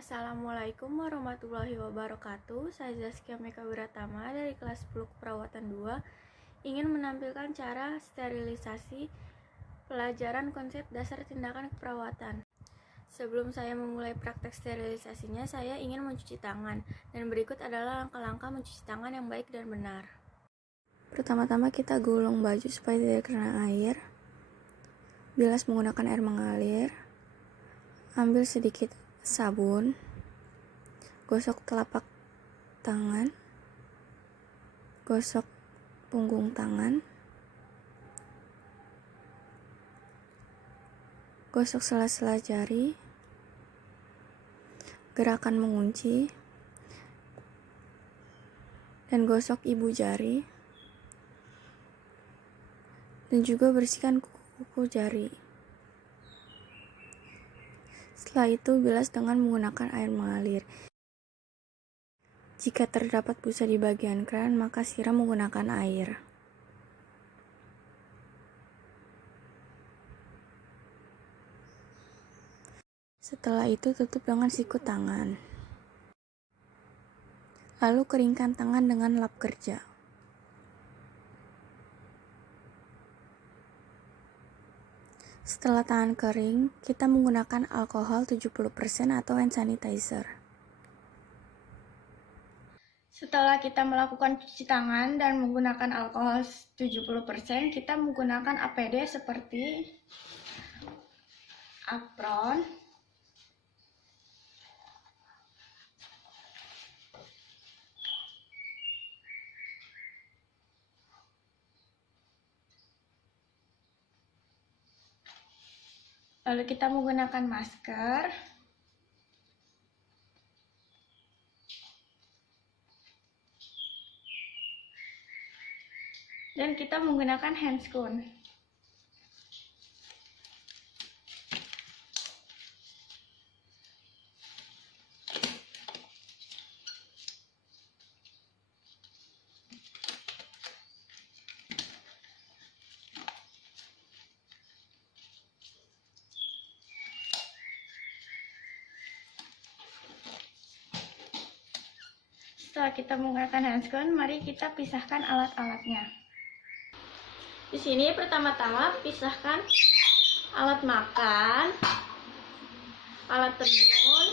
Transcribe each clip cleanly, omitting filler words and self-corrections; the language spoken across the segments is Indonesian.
Assalamualaikum warahmatullahi wabarakatuh. Saya Zaskia Meka Wiratama dari kelas 10 keperawatan 2 ingin menampilkan cara sterilisasi pelajaran konsep dasar tindakan keperawatan. Sebelum saya memulai praktek sterilisasinya, saya ingin mencuci tangan, dan berikut adalah langkah-langkah mencuci tangan yang baik dan benar. Pertama-tama kita gulung baju supaya tidak kena air. Bilas menggunakan air mengalir. Ambil sedikit sabun, gosok telapak tangan, gosok punggung tangan, gosok sela-sela jari, gerakan mengunci, dan gosok ibu jari, dan juga bersihkan kuku-kuku jari. Setelah itu, bilas dengan menggunakan air mengalir. Jika terdapat busa di bagian keran, maka siram menggunakan air. Setelah itu, tutup dengan siku tangan. Lalu keringkan tangan dengan lap kerja. Setelah tangan kering, kita menggunakan alkohol 70% atau hand sanitizer. Setelah kita melakukan cuci tangan dan menggunakan alkohol 70%, kita menggunakan APD seperti apron, lalu kita menggunakan masker, dan kita menggunakan handscoon. Setelah kita menggunakan handscoon, mari kita pisahkan alat-alatnya. Di sini pertama-tama pisahkan alat makan, alat tenun,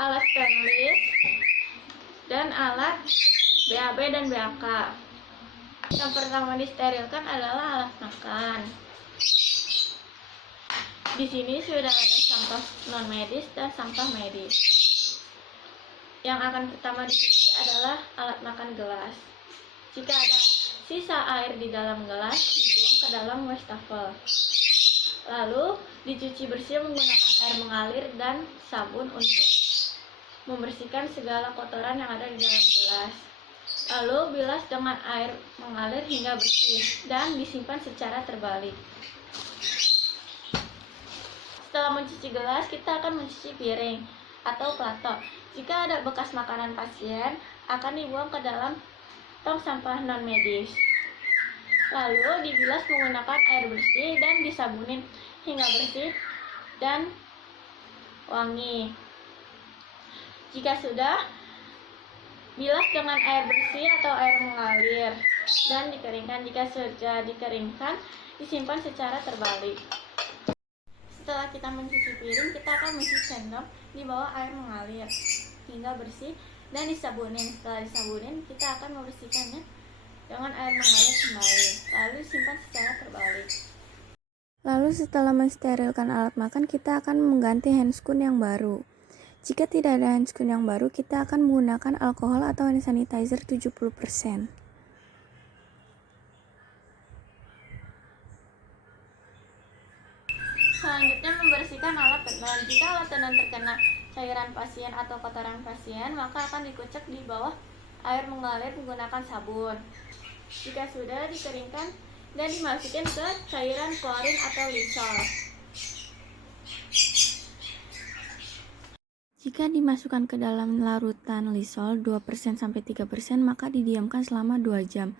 alat stainless, dan alat BAB dan BAK. Yang pertama disterilkan adalah alat makan. Di sini sudah ada sampah non medis dan sampah medis. Yang akan pertama dicuci adalah alat makan gelas. Jika ada sisa air di dalam gelas, dibuang ke dalam wastafel. Lalu dicuci bersih menggunakan air mengalir dan sabun untuk membersihkan segala kotoran yang ada di dalam gelas. Lalu bilas dengan air mengalir hingga bersih dan disimpan secara terbalik. Setelah mencuci gelas, kita akan mencuci piring atau plato. Jika ada bekas makanan pasien, akan dibuang ke dalam tong sampah non medis. Lalu dibilas menggunakan air bersih dan disabunin hingga bersih dan wangi. Jika sudah, bilas dengan air bersih atau air mengalir dan dikeringkan. Jika sudah dikeringkan, disimpan secara terbalik. Setelah kita mencuci piring, kita akan mencuci sendok di bawah air mengalir hingga bersih dan disabunin. Setelah disabunin, kita akan membersihkannya dengan air mengalir kembali, lalu simpan secara terbalik. Lalu setelah mensterilkan alat makan, kita akan mengganti handscoon yang baru. Jika tidak ada handscoon yang baru, kita akan menggunakan alkohol atau hand sanitizer 70%. Selanjutnya membersihkan alat tenun. Jika alat tenun terkena cairan pasien atau kotoran pasien, maka akan dikucek di bawah air mengalir menggunakan sabun. Jika sudah, dikeringkan dan dimasukkan ke cairan klorin atau Lysol. Jika dimasukkan ke dalam larutan Lysol 2% sampai 3%, maka didiamkan selama 2 jam.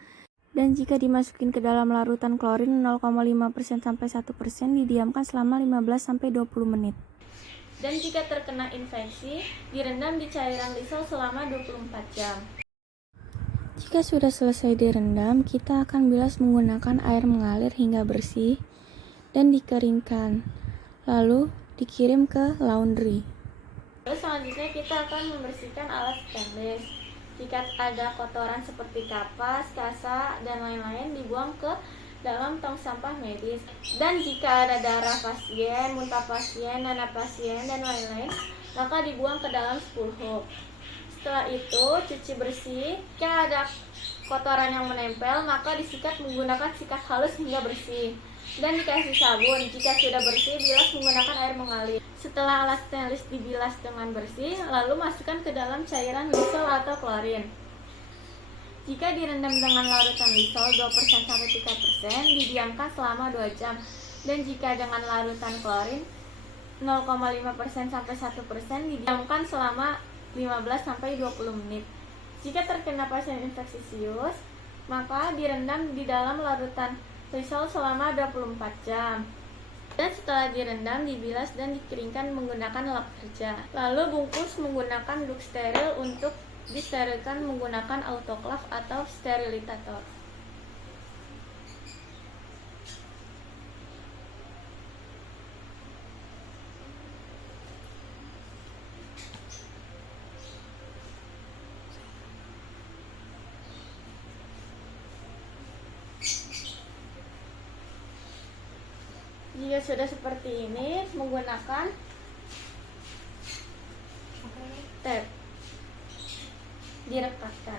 Dan jika dimasukin ke dalam larutan klorin 0,5% sampai 1%, didiamkan selama 15 sampai 20 menit. Dan jika terkena infeksi, direndam di cairan Lysol selama 24 jam. Jika sudah selesai direndam, kita akan bilas menggunakan air mengalir hingga bersih dan dikeringkan, lalu dikirim ke laundry. Lalu selanjutnya kita akan membersihkan alat stainless. Jika ada kotoran seperti kapas, kasa, dan lain-lain dibuang ke dalam tong sampah medis. Dan jika ada darah pasien, muntah pasien, nanah pasien, dan lain-lain, maka dibuang ke dalam spool. Setelah itu cuci bersih. Jika ada kotoran yang menempel, maka disikat menggunakan sikat halus hingga bersih. Dan dikasih sabun. Jika sudah bersih, bilas menggunakan air mengalir. Setelah alat stainless dibilas dengan bersih, lalu masukkan ke dalam cairan Lysol atau klorin. Jika direndam dengan larutan Lysol 2%-3%, didiamkan selama 2 jam. Dan jika dengan larutan klorin 0,5%-1%, didiamkan selama 15-20 menit. Jika terkena pasien infeksius, maka direndam di dalam larutan Lysol selama 24 jam. Dan setelah direndam, dibilas dan dikeringkan menggunakan lap kerja. Lalu bungkus menggunakan duk steril untuk disterilkan menggunakan autoclave atau sterilisator. Jika sudah seperti ini, menggunakan tape direkatkan.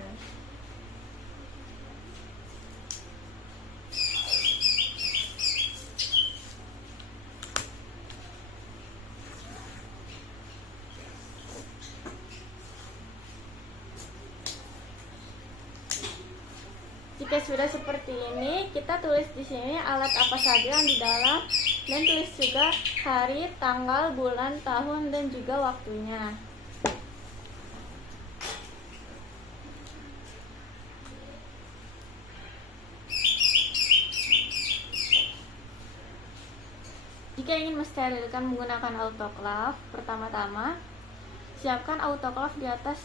Jika sudah seperti ini, kita tulis di sini alat apa saja yang di dalam dan tulis juga hari, tanggal, bulan, tahun, dan juga waktunya. Jika ingin mensterilkan menggunakan autoclave, pertama-tama siapkan autoclave di atas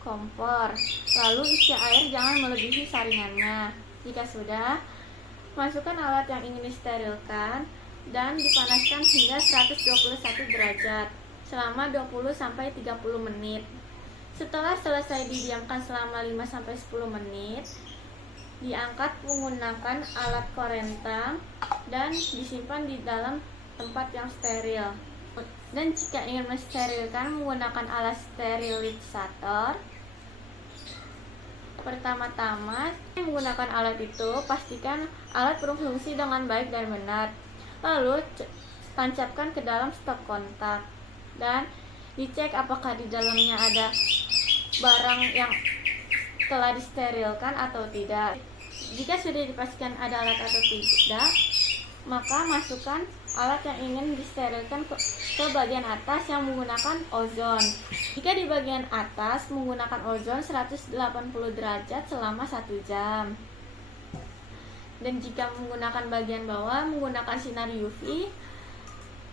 kompor, lalu isi air jangan melebihi saringannya. Jika sudah, masukkan alat yang ingin disterilkan dan dipanaskan hingga 121 derajat selama 20-30 menit. Setelah selesai didiamkan selama 5-10 menit, diangkat menggunakan alat korentang dan disimpan di dalam tempat yang steril. Dan jika ingin mensterilkan menggunakan alat sterilisator, pertama-tama menggunakan alat itu, pastikan alat berfungsi dengan baik dan benar. Lalu tancapkan ke dalam stop kontak dan dicek apakah di dalamnya ada barang yang telah disterilkan atau tidak. Jika sudah dipastikan ada alat atau tidak, maka masukkan alat yang ingin disterilkan ke bagian atas yang menggunakan ozon. Jika di bagian atas menggunakan ozon 180 derajat selama 1 jam. Dan jika menggunakan bagian bawah menggunakan sinar UV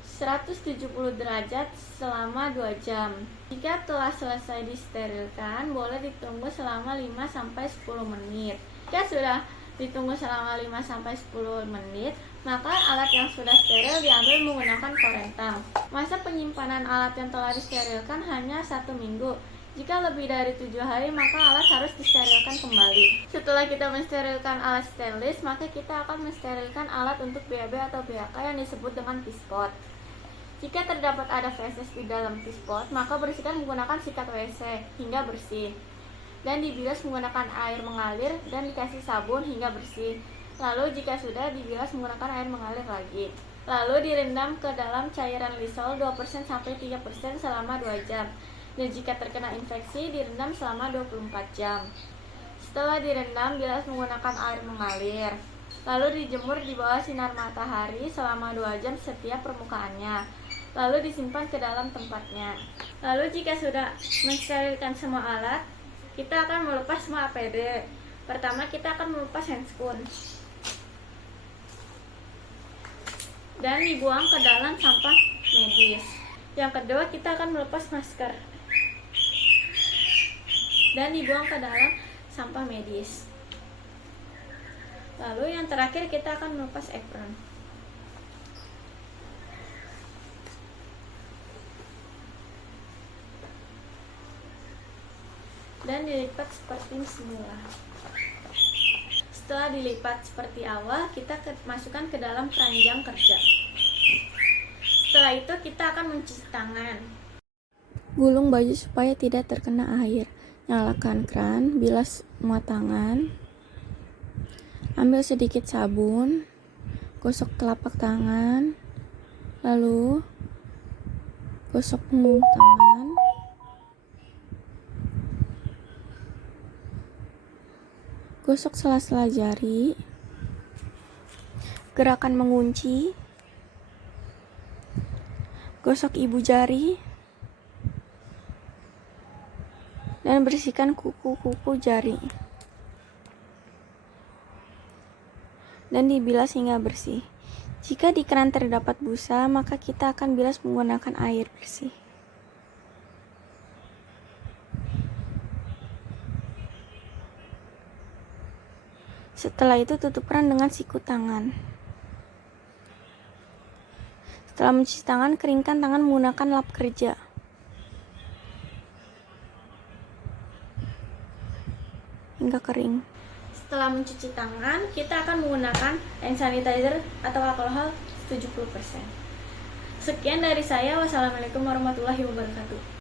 170 derajat selama 2 jam. Jika telah selesai disterilkan, boleh ditunggu selama 5-10 menit. Jika sudah ditunggu selama 5-10 menit, maka alat yang sudah steril diambil menggunakan korentang. Masa penyimpanan alat yang telah disterilkan hanya 1 minggu. Jika lebih dari 7 hari, maka alat harus disterilkan kembali. Setelah kita mensterilkan alat stainless, maka kita akan mensterilkan alat untuk BAB atau BAK yang disebut dengan pispot. Jika terdapat ada feses di dalam pispot, maka bersihkan menggunakan sikat WC hingga bersih. Dan dibilas menggunakan air mengalir dan dikasih sabun hingga bersih. Lalu jika sudah, dibilas menggunakan air mengalir lagi. Lalu direndam ke dalam cairan Lysol 2%-3% selama 2 jam. Dan jika terkena infeksi, direndam selama 24 jam. Setelah direndam, bilas menggunakan air mengalir. Lalu dijemur di bawah sinar matahari selama 2 jam setiap permukaannya. Lalu disimpan ke dalam tempatnya. Lalu jika sudah mensterilkan semua alat, kita akan melepas semua APD. Pertama, kita akan melepas handscoon dan dibuang ke dalam sampah medis. Yang kedua, kita akan melepas masker dan dibuang ke dalam sampah medis. Lalu yang terakhir, kita akan melepas apron. Dan dilipat seperti semula. Setelah dilipat seperti awal, kita masukkan ke dalam keranjang kerja. Setelah itu kita akan mencuci tangan. Gulung baju supaya tidak terkena air. Nyalakan keran, bilas semua tangan. Ambil sedikit sabun, gosok telapak tangan, lalu gosok punggung tangan. Gosok sela-sela jari. Gerakan mengunci. Gosok ibu jari. Dan bersihkan kuku-kuku jari. Dan dibilas hingga bersih. Jika di keran terdapat busa, maka kita akan bilas menggunakan air bersih. Setelah itu tutup keran dengan siku tangan. Setelah mencuci tangan, keringkan tangan menggunakan lap kerja. Hingga kering. Setelah mencuci tangan, kita akan menggunakan hand sanitizer atau alkohol 70%. Sekian dari saya. Wassalamualaikum warahmatullahi wabarakatuh.